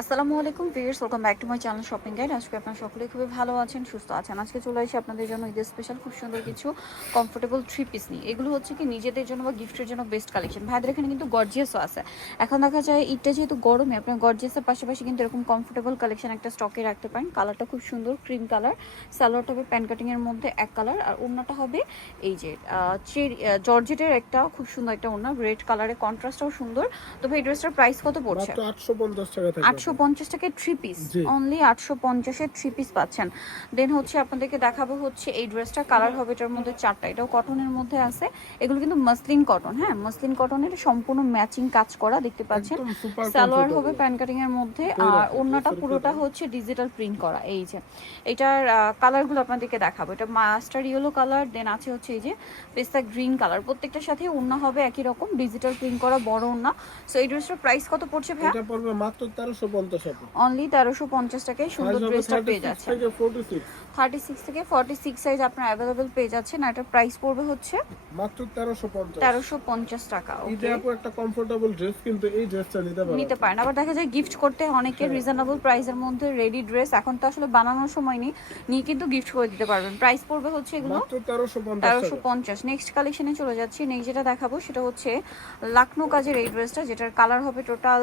আসসালামু আলাইকুম viewers welcome back to my channel shopping guide আজকে আপনারা সকলেই খুবই ভালো আছেন সুস্থ আছেন। আজকে চলে এসে আপনাদের জন্য ঈদের স্পেশাল খুব সুন্দর কিছু কমফোর্টেবল থ্রি পিস নিয়ে। এগুলো হচ্ছে কি নিজেদের জন্য বা গিফটের জন্য বেস্ট কালেকশন ভাইদের এখানে কিন্তু গর্জিয়াসও আছে। এখন দেখা যায় ঈদটা যেহেতু গরমে আপনার গর্জিয়াসের পাশাপাশি কিন্তু এরকম কমফোর্টেবল কালেকশন একটা স্টকে রাখতে পারেন। কালারটা খুব সুন্দর ক্রিম কালার সালোয়ারটা হবে প্যান কাটিংয়ের মধ্যে এক কালার আর ওড়নাটা হবে এই যে চেরি জর্জেটের একটা খুব সুন্দর একটা ওড়না। রেড কালারের কন্ট্রাস্টটাও সুন্দর। তবে এই ড্রেসটার প্রাইস কত পড়ছে? মাত্র 850 টাকা থাকবে আটশো পঞ্চাশ টাকায় থ্রি পিস অনলি আটশো পঞ্চাশের থ্রি পিস পাচ্ছেন। দেন হচ্ছে আপনাদেরকে দেখাবো হচ্ছে এই ড্রেসটা কালার হবে এটার মধ্যে চারটা। এটাও কটনের মধ্যে আছে। এগুলো কিন্তু মসলিন কটন হ্যাঁ? মসলিন কটনের সম্পূর্ণ ম্যাচিং কাজ করা দেখতে পাচ্ছেন। সালোয়ার হবে comfortable। প্যান কাটিং এর মধ্যে। আর সুপার পুরোটা হচ্ছে ডিজিটাল প্রিন্ট করা। এই যে এটার কালারগুলো আপনাদেরকে দেখাবো। এটা মাস্টার ইয়েলো কালার দেন আছে হচ্ছে এই যে পেস্তা গ্রিন কালার প্রত্যেকটার সাথে ওড়না হবে একই রকম। ডিজিটাল প্রিন্ট করা বড় ওড়না। সো এই ড্রেসটার প্রাইস কত পড়ছে ভাইয়া? এটা পড়বে মাত্র 1350 অনলি তেরোশো পঞ্চাশ টাকায় সুন্দর ড্রেসটা পেয়ে 36 যাচ্ছে থেকে 46 সিক্স থেকে ফর্টি সিক্স সাইজ আপনার পেয়ে যাচ্ছেন আর এটার প্রাইস পড়বে হচ্ছে মাত্র 1350 তেরোশো পঞ্চাশ টাকা ওকে আপু একটা কমফোর্টেবল ড্রেস কিন্তু এই ড্রেসটা নিতে পারো। নিতে পারেন। আবার দেখা যায় গিফট করতে হ্যাঁ। রিজনেবল প্রাইসের মধ্যে রেডি ড্রেস এখন তো আসলে বানানোর সময় নেই নিয়ে কিন্তু গিফট করে দিতে পারবেন। প্রাইস পড়বে হচ্ছে এগুলো মাত্র 1350 তেরোশো পঞ্চাশ। নেক্সট কালেকশনে চলে যাচ্ছি। নেক্সট যেটা দেখাবো সেটা হচ্ছে লাকনো কাজের এই ড্রেসটা যেটার কালার হবে টোটাল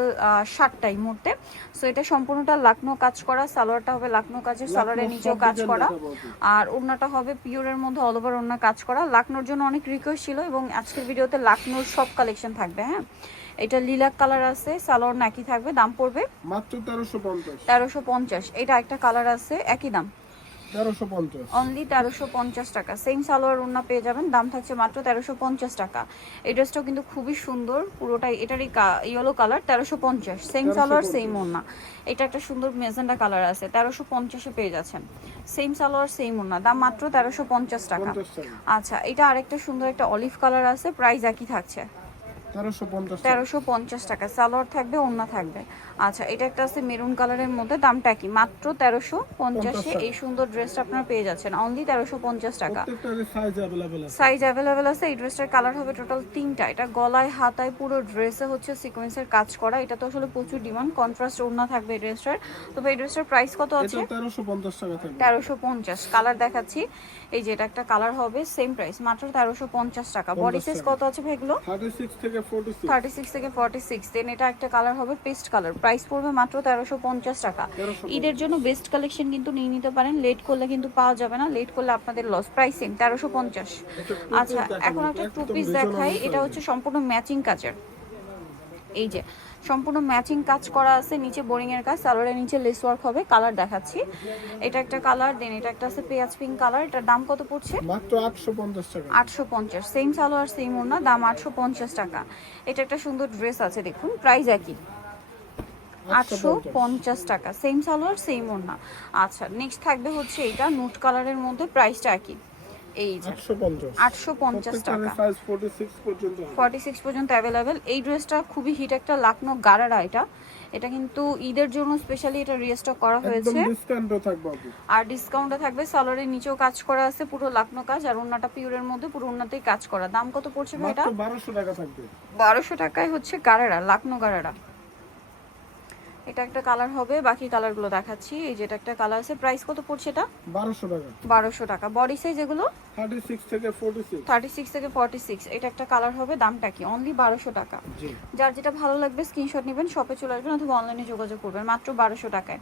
ষাটটা এই মুহূর্তে। সো এটা সম্পূর্ণটা লাকনো কাজ করা সালোয়ারটা হবে লাকনো কাজের সালোয়ারের নিচেও কাজ করা। আর ওড়নাটা হবে পিওরের মধ্যে অল ওভার ওড়না কাজ করা। লাকনোর জন্য অনেক রিকোয়েস্ট ছিল এবং আজকের ভিডিওতে লাকনোর সব কালেকশন থাকবে হ্যাঁ? এটা লিলাক কালার আছে সালোয়ার নাকি থাকবে দাম পড়বে মাত্র 1350 তেরোশো পঞ্চাশ। এটা একটা কালার আছে একই দাম। 1350 অনলি তেরোশো পঞ্চাশ টাকা। সেম সালোয়ার ওড়না পেয়ে যাবেন দাম থাকছে মাত্র তেরোশো পঞ্চাশ টাকা। এই ড্রেসটাও কিন্তু খুবই সুন্দর পুরোটাই এটারই ইয়েলো কালার তেরোশো পঞ্চাশ। সেম সালোয়ার সেম ওড়না। এটা একটা সুন্দর মেজেন্ডা কালার আছে তেরোশো পঞ্চাশে পেয়ে যাচ্ছেন। সেম সালোয়ার সেম ওড়না দাম মাত্র তেরোশো পঞ্চাশ টাকা। আচ্ছা এটা আরেকটা সুন্দর একটা অলিভ কালার আছে প্রাইস একই থাকছে। 1350 টাকা। তেরোশো পঞ্চাশ টাকা সালোয়ার থাকবে ওড়না থাকবে। আচ্ছা এটা একটা আছে মেরুন কালারের মধ্যে দামটা কি? মাত্র তেরোশো পঞ্চাশে। এই সুন্দর ড্রেসটা আপনারা পেয়ে যাচ্ছেন। অনলি তেরোশো পঞ্চাশ টাকা। সাইজ অ্যাভেলেবেল আছে। এই ড্রেসটার কালার হবে টোটাল তিনটা। এটা গলায় হাতায় পুরো ড্রেসে হচ্ছে সিকোয়েন্সের কাজ করা। এটা তো আসলে প্রচুর ডিমান্ড কন্ট্রাস্ট না থাকবে এই ড্রেসটার। তবে এই ড্রেসটার প্রাইস কত আছে? তেরোশো পঞ্চাশ কালার দেখাচ্ছি। এই যে এটা একটা কালার হবে সেম প্রাইস মাত্র তেরোশো পঞ্চাশ টাকা। বডি সাইজ কত আছে ভাইগুলো? থার্টি সিক্স থেকে ফর্টি সিক্স দেন এটা একটা কালার হবে পেস্ট কালার প্রাইস পড়বে মাত্র তেরোশো পঞ্চাশ টাকা। ঈদের জন্য বেস্ট কালেকশন কিন্তু নিয়ে নিতে পারেন। লেট করলে কিন্তু পাওয়া যাবে না। লেট করলে আপনাদের লস প্রাইসিং তেরোশো পঞ্চাশ। আচ্ছা এখন একটা টু পিস দেখাই। এটা হচ্ছে সম্পূর্ণ ম্যাচিং কাজের। এই যে সম্পূর্ণ ম্যাচিং কাজ করা আছে নিচে বোরিং এর কাজ সালোয়ারের নিচে লেস ওয়ার্ক হবে। কালার দেখাচ্ছি। এটা একটা কালার দেন এটা একটা আছে পেঁয়াজ পিঙ্ক কালার এটার দাম কত পড়ছে? মাত্র 850 টাকা। আটশো পঞ্চাশ। সেম সালোয়ার সেম ওড়না দাম আটশো পঞ্চাশ টাকা। এটা একটা সুন্দর ড্রেস আছে দেখুন। প্রাইস একই। আটশো পঞ্চাশ টাকা। সেম সালোয়ার সেম ওড়না। আচ্ছা নেক্সট থাকবে হচ্ছে এটা নুট কালারের মধ্যে প্রাইসটা একই। এই যে 850 আটশো পঞ্চাশ টাকা। সাইজ 46 পর্যন্ত হবে। ফর্টি সিক্স পর্যন্ত অ্যাভেলেবেল এই ড্রেসটা খুবই হিট একটা লাকনো গারারা এটা। এটা কিন্তু ঈদের জন্য স্পেশালি এটা রিস্টক করা হয়েছে। ডিসকাউন্টও থাকবে আর ডিসকাউন্টে থাকবে। সালোয়ারের নিচেও কাজ করা আছে পুরো লাকনো কাজ। আর ওন্নাটা পিওরের মধ্যে পুরো ওন্নাতেই কাজ করা। দাম কত পড়ছে এটা 1200 টাকা থাকবে। বারোশো টাকায় হচ্ছে গারারা লাকনো গারারা। এটা একটা কালার হবে বাকি কালারগুলো দেখাচ্ছি। এই যেটা একটা কালার আছে প্রাইস কত পড়ছে এটা? 1200 টাকা। বারোশো টাকা। বডি সাইজ এগুলো? 36 থেকে 46 থার্টি সিক্স থেকে ফর্টি সিক্স এটা একটা কালার হবে দামটা কি? অনলি বারোশো টাকা। জি। যার যেটা ভালো লাগবে স্ক্রিনশট নেবেন শপে চলে আসবেন অথবা অনলাইনে যোগাযোগ করবেন মাত্র বারোশো টাকায়।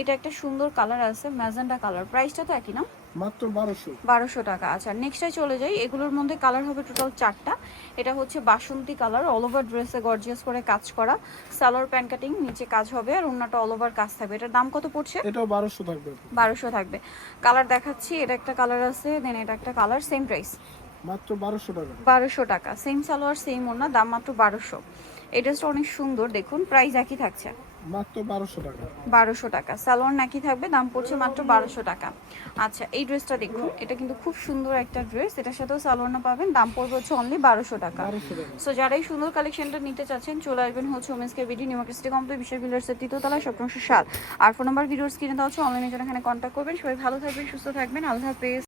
এটা একটা সুন্দর কালার আছে ম্যাজেন্ডা কালার। প্রাইসটা তো একই না? মাত্র 1200 বারোশো টাকা। আচ্ছা নেক্সটে চলে যাই। এগুলোর মধ্যে কালার হবে টোটাল চারটা। এটা হচ্ছে বাসন্তী কালার অল ওভার ড্রেসে গর্জিয়াস করে কাজ করা। সালোয়ার প্যান্ট কাটিং নিচে কাজ হবে আর অল ওভার কাজ থাকবে। এটার দাম কত পড়ছে? এটাও 1200 থাকবে। বারোশো কালার দেখাচ্ছি এটা একটা কালার আছে দেন এটা একটা কালার সেম প্রাইস মাত্র 1200 টাকা। বারোশো টাকা। সেম সালোয়ার সেম ওনা দাম মাত্র বারোশো। এই ড্রেসটা অনেক সুন্দর দেখুন প্রাইস একই থাকছে। মাত্র 1200 টাকা। বারোশো টাকা। সালোয়ার নাকি থাকবে দাম পড়ছে মাত্র বারোশো টাকা। আচ্ছা এই ড্রেসটা দেখুন এটা কিন্তু খুব সুন্দর একটা ড্রেস এটার সাথেও সালোয়ার না পাবেন দাম পড়বে হচ্ছে অনলি বারোশো টাকা। 1200 টাকা। সো যারা এই সুন্দর কালেকশনটা নিতে চাচ্ছেন চলে আসবেন হচ্ছে ওমেন্সকে বিডি নিউমার্কেসিটি কমপ্লিট বিশ্বের বিল্ডার্সের তৃতীয়তলা সপ্তমশ সাত আর ফোন নাম্বার ভিডিওর স্ক্রিনে দেওয়া হচ্ছে অনলাইনে জন্য এখানে কন্ট্যাক্ট করবেন। সবাই ভালো থাকবেন সুস্থ থাকবেন আল্লাহ হাফেজ।